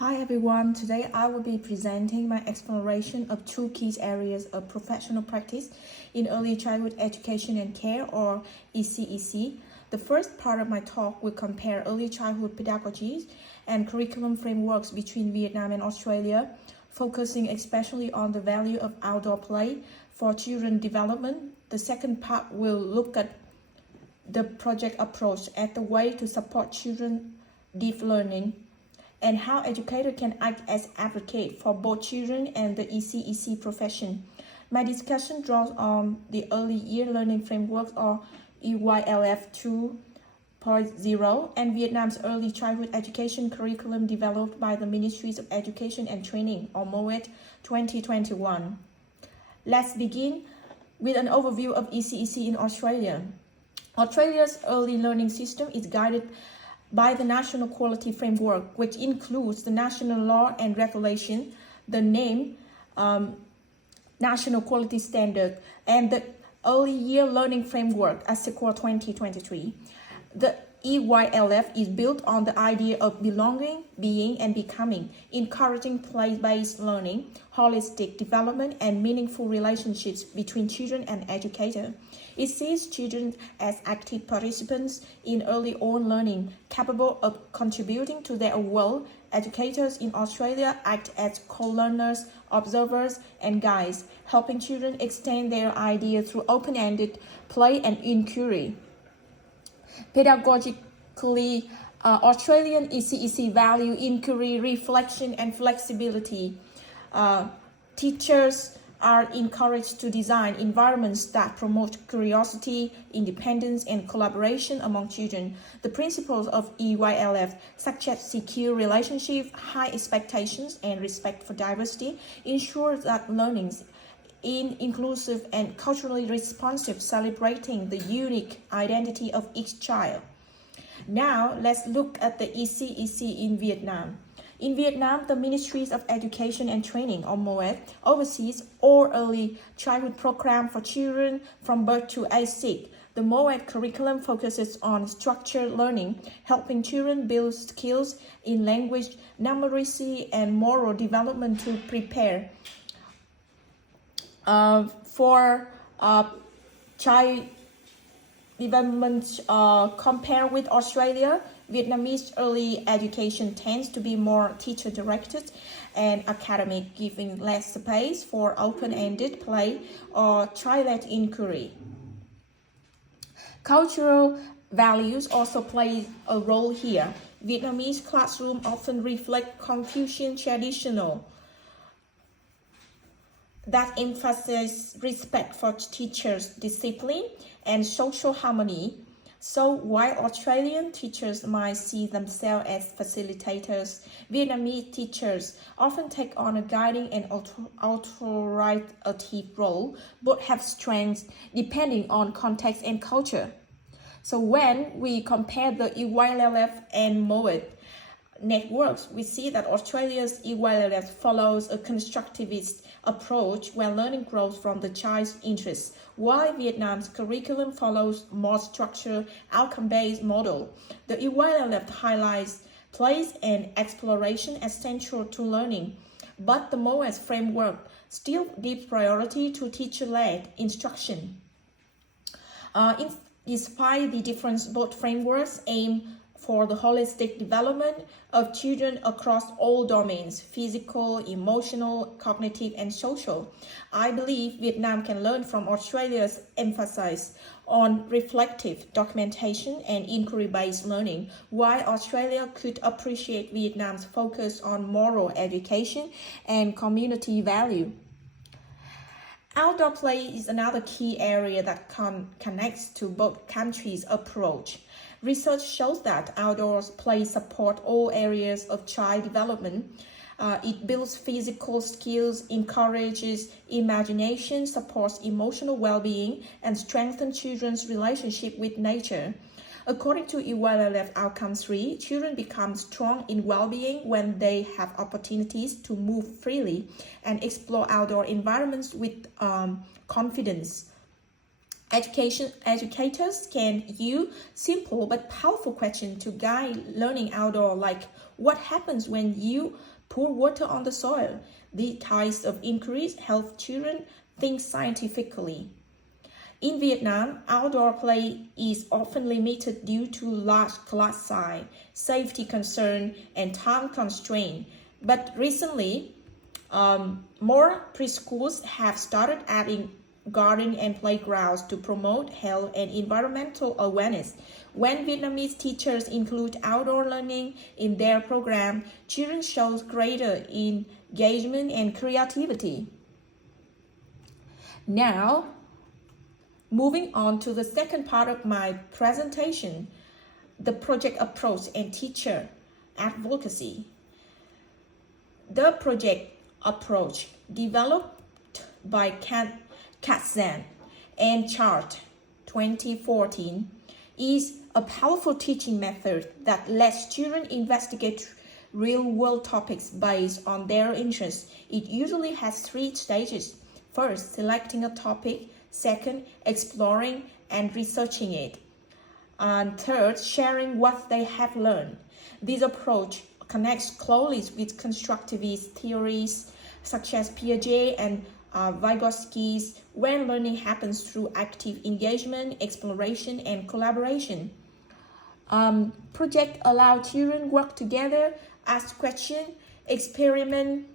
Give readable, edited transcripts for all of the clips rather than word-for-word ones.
Hi everyone, today I will be presenting my exploration of two key areas of professional practice in early childhood education and care, or ECEC. The first part of my talk will compare early childhood pedagogies and curriculum frameworks between Vietnam and Australia, focusing especially on the value of outdoor play for children development. The second part will look at the project approach as the way to support children deep learning, and how educators can act as advocate for both children and the ECEC profession. My discussion draws on the Early Year Learning Framework, or EYLF 2.0, and Vietnam's early childhood education curriculum developed by the Ministries of Education and Training, or MOET 2021. Let's begin with an overview of ECEC in Australia. Australia's early learning system is guided by the National Quality Framework, which includes the national law and regulation, the name National Quality Standard, and the Early Year Learning Framework, ASICWA 2023. The EYLF is built on the idea of belonging, being, and becoming, encouraging play-based learning, holistic development, and meaningful relationships between children and educators. It sees children as active participants in early on learning, capable of contributing to their world. Educators in Australia act as co-learners, observers, and guides, helping children extend their ideas through open-ended play and inquiry. Pedagogically, Australian ECEC value inquiry, reflection, and flexibility. Teachers are encouraged to design environments that promote curiosity, independence, and collaboration among children. The principles of EYLF, such as secure relationships, high expectations, and respect for diversity, ensure that learning is inclusive and culturally responsive, celebrating the unique identity of each child. Now, let's look at the ECEC in Vietnam. In Vietnam, the Ministries of Education and Training, or MOET, oversees all early childhood programs for children from birth to age 6. The MOET curriculum focuses on structured learning, helping children build skills in language, numeracy, and moral development to prepare for child development. Compared with Australia, Vietnamese early education tends to be more teacher-directed and academic, giving less space for open-ended play or child-led inquiry. Cultural values also play a role here. Vietnamese classrooms often reflect Confucian traditional that emphasize respect for teachers' discipline and social harmony. So while Australian teachers might see themselves as facilitators, Vietnamese teachers often take on a guiding and authoritative role. Both have strengths depending on context and culture. So when we compare the EYLF and MOET networks, we see that Australia's EYLF follows a constructivist approach where learning grows from the child's interests, while Vietnam's curriculum follows more structured, outcome-based model. The EYLF highlights plays and exploration as central to learning, but the MOET framework still gives priority to teacher-led instruction. Despite the difference, both frameworks aim for the holistic development of children across all domains: physical, emotional, cognitive, and social. I believe Vietnam can learn from Australia's emphasis on reflective documentation and inquiry-based learning, while Australia could appreciate Vietnam's focus on moral education and community value. Outdoor play is another key area that connects to both countries' approach. Research shows that outdoor play supports all areas of child development. It builds physical skills, encourages imagination, supports emotional well-being, and strengthens children's relationship with nature. According to EYLF Outcome 3, children become strong in well-being when they have opportunities to move freely and explore outdoor environments with confidence. Educators can use simple but powerful questions to guide learning outdoor, like what happens when you pour water on the soil. These types of inquiries help children think scientifically. In Vietnam, outdoor play is often limited due to large class size, safety concern, and time constraint. But recently, more preschools have started adding garden and playgrounds to promote health and environmental awareness. When Vietnamese teachers include outdoor learning in their program, children show greater engagement and creativity. Now, moving on to the second part of my presentation, the project approach and teacher advocacy. The project approach, developed by Katzan and Chart 2014, is a powerful teaching method that lets children investigate real-world topics based on their interests. It usually has 3 stages. First, selecting a topic. Second, exploring and researching it. And third, sharing what they have learned. This approach connects closely with constructivist theories such as Piaget and Vygotsky's, where learning happens through active engagement, exploration, and collaboration. Projects allow children work together, ask questions, experiment,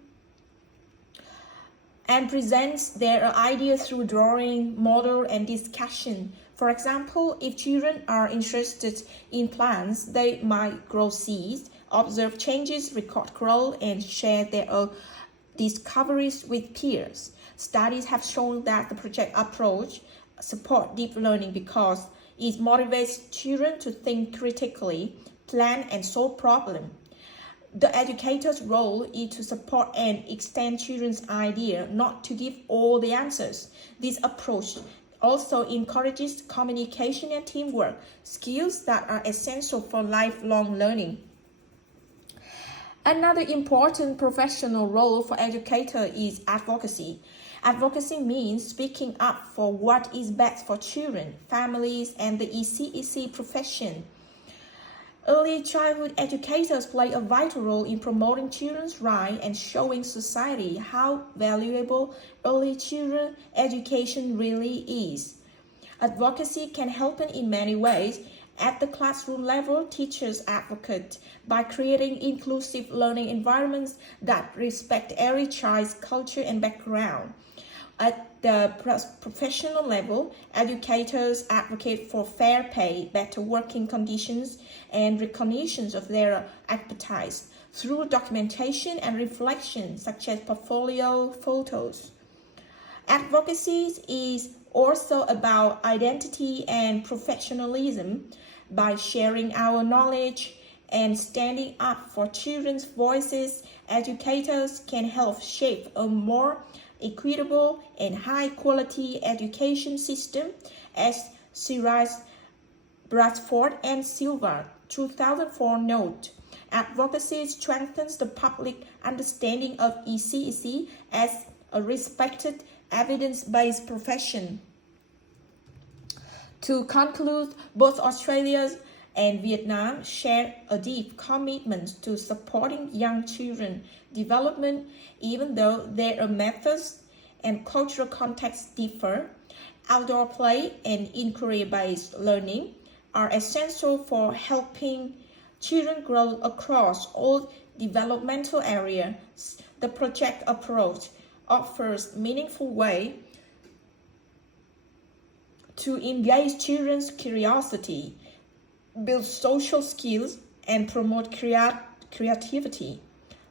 and presents their ideas through drawing, model, and discussion. For example, if children are interested in plants, they might grow seeds, observe changes, record growth, and share their discoveries with peers. Studies have shown that the project approach supports deep learning because it motivates children to think critically, plan, and solve problems. The educator's role is to support and extend children's idea, not to give all the answers. This approach also encourages communication and teamwork, skills that are essential for lifelong learning. Another important professional role for educators is advocacy. Advocacy means speaking up for what is best for children, families, and the ECEC profession. Early childhood educators play a vital role in promoting children's rights and showing society how valuable early children education really is. Advocacy can happen in many ways. At the classroom level, teachers advocate by creating inclusive learning environments that respect every child's culture and background. At the professional level, educators advocate for fair pay, better working conditions, and recognition of their expertise through documentation and reflection, such as portfolio photos. Advocacy is also about identity and professionalism. By sharing our knowledge and standing up for children's voices, educators can help shape a more equitable and high-quality education system, as Cyrus Bradford and Silva 2004 note. Advocacy strengthens the public understanding of ECEC as a respected, evidence-based profession. To conclude, both Australia and Vietnam share a deep commitment to supporting young children's development, even though their methods and cultural contexts differ. Outdoor play and inquiry-based learning are essential for helping children grow across all developmental areas. The project approach offers meaningful way to engage children's curiosity, build social skills, and promote creativity.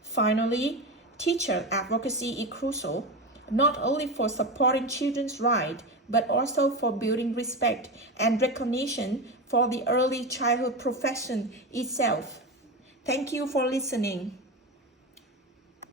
Finally, teacher advocacy is crucial, not only for supporting children's rights, but also for building respect and recognition for the early childhood profession itself. Thank you for listening.